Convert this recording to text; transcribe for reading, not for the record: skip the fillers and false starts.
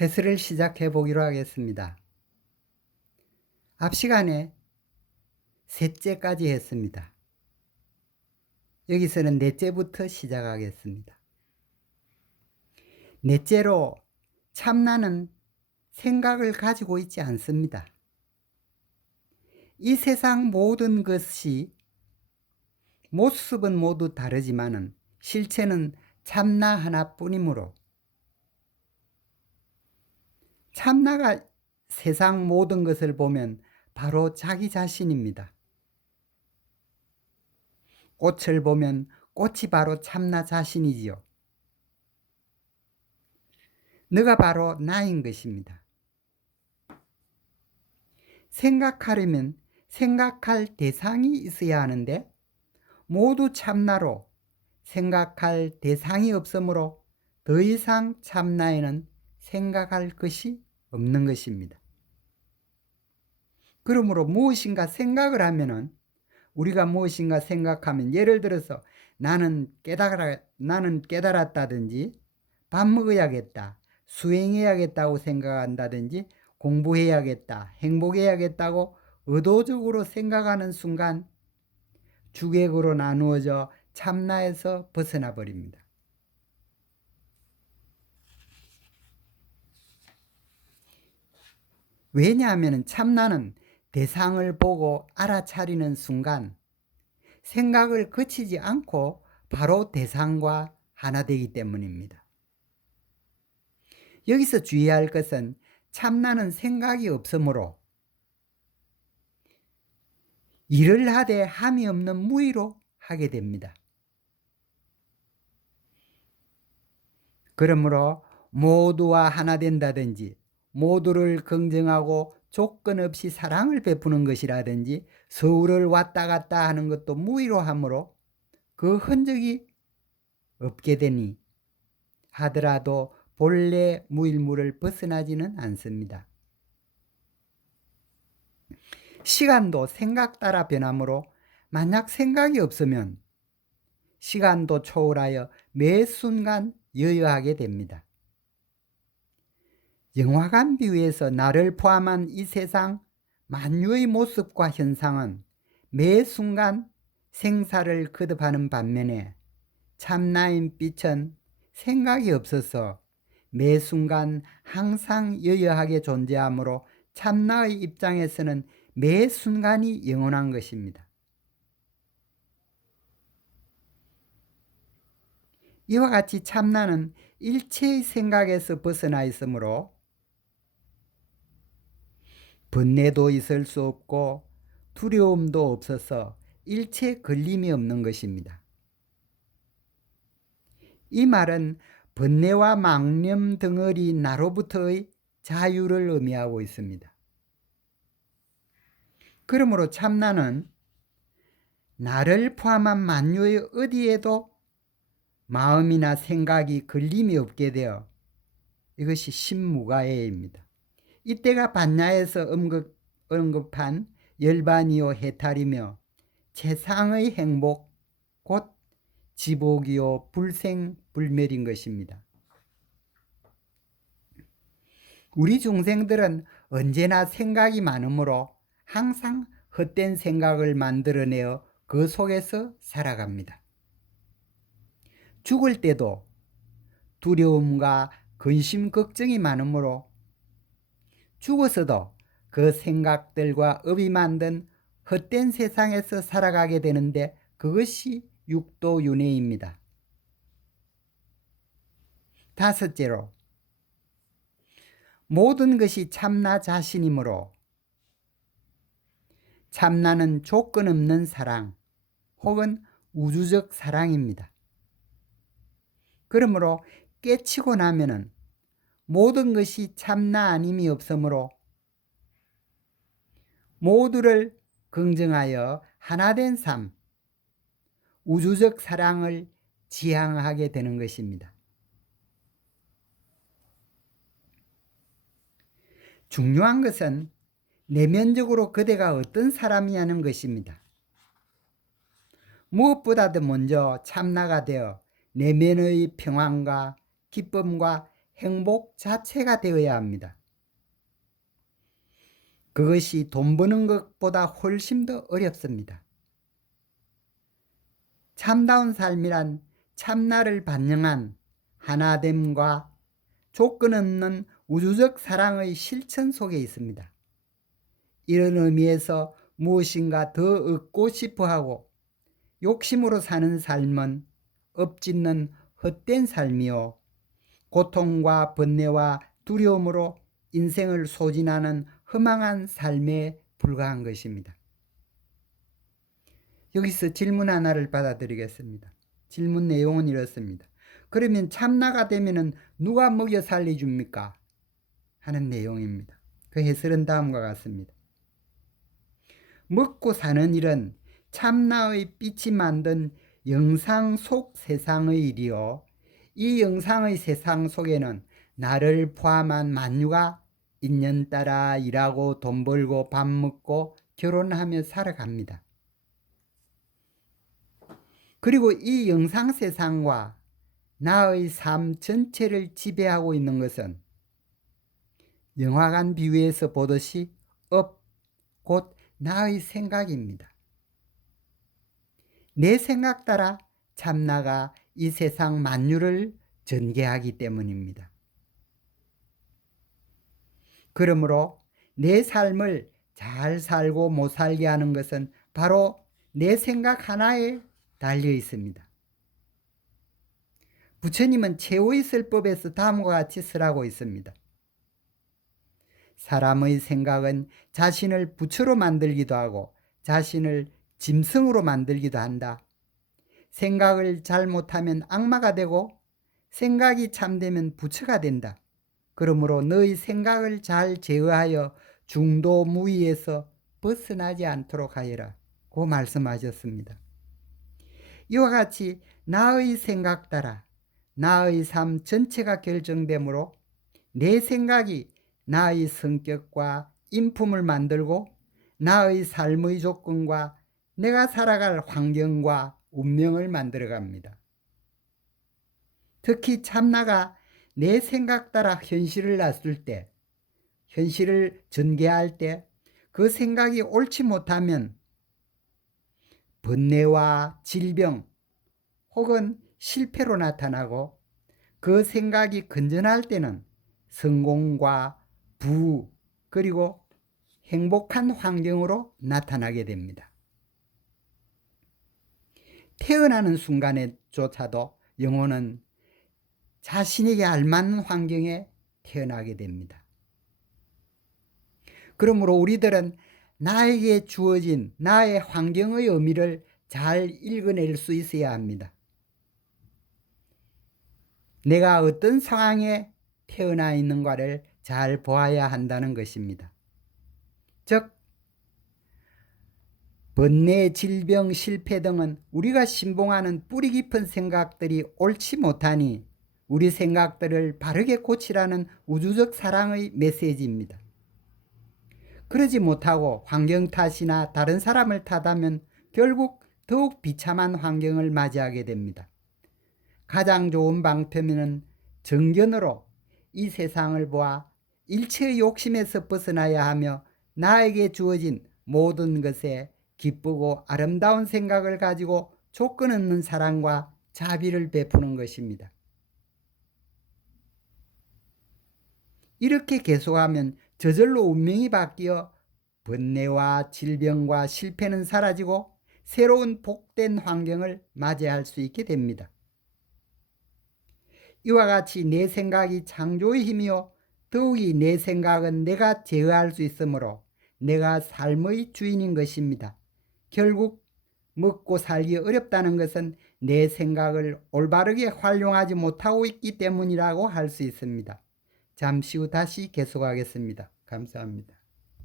해설을 시작해 보기로 하겠습니다. 앞 시간에 셋째까지 했습니다. 여기서는 넷째부터 시작하겠습니다. 넷째로 참나는 생각을 가지고 있지 않습니다. 이 세상 모든 것이 모습은 모두 다르지만 실체는 참나 하나뿐이므로 참나가 세상 모든 것을 보면 바로 자기 자신입니다. 꽃을 보면 꽃이 바로 참나 자신이지요. 너가 바로 나인 것입니다. 생각하려면 생각할 대상이 있어야 하는데 모두 참나로 생각할 대상이 없으므로 더 이상 참나에는 생각할 것이 없는 것입니다. 그러므로 무엇인가 생각을 하면은 우리가 무엇인가 생각하면 예를 들어서 나는 깨달았다든지 밥 먹어야겠다, 수행해야겠다고 생각한다든지 공부해야겠다, 행복해야겠다고 의도적으로 생각하는 순간 주객으로 나누어져 참나에서 벗어나 버립니다. 왜냐하면 참나는 대상을 보고 알아차리는 순간 생각을 거치지 않고 바로 대상과 하나 되기 때문입니다. 여기서 주의할 것은 참나는 생각이 없으므로 일을 하되 함이 없는 무의로 하게 됩니다. 그러므로 모두와 하나 된다든지 모두를 긍정하고 조건 없이 사랑을 베푸는 것이라든지 서울을 왔다 갔다 하는 것도 무의로 하므로 그 흔적이 없게 되니 하더라도 본래 무일무를 벗어나지는 않습니다. 시간도 생각 따라 변하므로 만약 생각이 없으면 시간도 초월하여 매 순간 여여하게 됩니다. 영화관 비유에서 나를 포함한 이 세상 만유의 모습과 현상은 매 순간 생사를 거듭하는 반면에 참나인 빛은 생각이 없어서 매 순간 항상 여여하게 존재하므로 참나의 입장에서는 매 순간이 영원한 것입니다. 이와 같이 참나는 일체의 생각에서 벗어나 있으므로 번뇌도 있을 수 없고 두려움도 없어서 일체 걸림이 없는 것입니다. 이 말은 번뇌와 망념 덩어리 나로부터의 자유를 의미하고 있습니다. 그러므로 참나는 나를 포함한 만유의 어디에도 마음이나 생각이 걸림이 없게 되어 이것이 신무가해입니다. 이때가 반야에서 언급한 열반이요 해탈이며 최상의 행복 곧 지복이요 불생불멸인 것입니다. 우리 중생들은 언제나 생각이 많으므로 항상 헛된 생각을 만들어내어 그 속에서 살아갑니다. 죽을 때도 두려움과 근심 걱정이 많으므로 죽어서도 그 생각들과 업이 만든 헛된 세상에서 살아가게 되는데 그것이 육도윤회입니다. 다섯째로 모든 것이 참나 자신이므로 참나는 조건 없는 사랑 혹은 우주적 사랑입니다. 그러므로 깨치고 나면은 모든 것이 참나 아님이 없으므로 모두를 긍정하여 하나된 삶, 우주적 사랑을 지향하게 되는 것입니다. 중요한 것은 내면적으로 그대가 어떤 사람이냐는 것입니다. 무엇보다도 먼저 참나가 되어 내면의 평안과 기쁨과 행복 자체가 되어야 합니다. 그것이 돈 버는 것보다 훨씬 더 어렵습니다. 참다운 삶이란 참나를 반영한 하나됨과 조건 없는 우주적 사랑의 실천 속에 있습니다. 이런 의미에서 무엇인가 더 얻고 싶어하고 욕심으로 사는 삶은 엎짓는 헛된 삶이요, 고통과 번뇌와 두려움으로 인생을 소진하는 허망한 삶에 불과한 것입니다. 여기서 질문 하나를 받아드리겠습니다. 질문 내용은 이렇습니다. 그러면 참나가 되면 누가 먹여 살려줍니까? 하는 내용입니다. 그 해설은 다음과 같습니다. 먹고 사는 일은 참나의 빛이 만든 영상 속 세상의 일이요, 이 영상의 세상 속에는 나를 포함한 만유가 인연따라 일하고 돈 벌고 밥 먹고 결혼하며 살아갑니다. 그리고 이 영상 세상과 나의 삶 전체를 지배하고 있는 것은 영화관 비유에서 보듯이 곧 나의 생각입니다. 내 생각 따라 참나가 이 세상 만유를 전개하기 때문입니다. 그러므로 내 삶을 잘 살고 못 살게 하는 것은 바로 내 생각 하나에 달려 있습니다. 부처님은 최후의 설법에서 다음과 같이 쓰라고 있습니다. 사람의 생각은 자신을 부처로 만들기도 하고 자신을 짐승으로 만들기도 한다. 생각을 잘못하면 악마가 되고 생각이 참되면 부처가 된다. 그러므로 너의 생각을 잘 제어하여 중도무위에서 벗어나지 않도록 하여라. 고 말씀하셨습니다. 이와 같이 나의 생각 따라 나의 삶 전체가 결정되므로 내 생각이 나의 성격과 인품을 만들고 나의 삶의 조건과 내가 살아갈 환경과 운명을 만들어갑니다. 특히 참나가 내 생각 따라 현실을 놨을 때, 현실을 전개할 때 그 생각이 옳지 못하면 번뇌와 질병 혹은 실패로 나타나고, 그 생각이 건전할 때는 성공과 부 그리고 행복한 환경으로 나타나게 됩니다. 태어나는 순간에조차도 영혼은 자신에게 알맞는 환경에 태어나게 됩니다. 그러므로 우리들은 나에게 주어진 나의 환경의 의미를 잘 읽어낼 수 있어야 합니다. 내가 어떤 상황에 태어나 있는가를 잘 보아야 한다는 것입니다. 즉, 번뇌, 질병, 실패 등은 우리가 신봉하는 뿌리 깊은 생각들이 옳지 못하니 우리 생각들을 바르게 고치라는 우주적 사랑의 메시지입니다. 그러지 못하고 환경 탓이나 다른 사람을 탓하면 결국 더욱 비참한 환경을 맞이하게 됩니다. 가장 좋은 방편은 정견으로 이 세상을 보아 일체의 욕심에서 벗어나야 하며 나에게 주어진 모든 것에 기쁘고 아름다운 생각을 가지고 조건 없는 사랑과 자비를 베푸는 것입니다. 이렇게 계속하면 저절로 운명이 바뀌어 번뇌와 질병과 실패는 사라지고 새로운 복된 환경을 맞이할 수 있게 됩니다. 이와 같이 내 생각이 창조의 힘이요, 더욱이 내 생각은 내가 제어할 수 있으므로 내가 삶의 주인인 것입니다. 결국 먹고 살기 어렵다는 것은 내 생각을 올바르게 활용하지 못하고 있기 때문이라고 할 수 있습니다. 잠시 후 다시 계속하겠습니다. 감사합니다.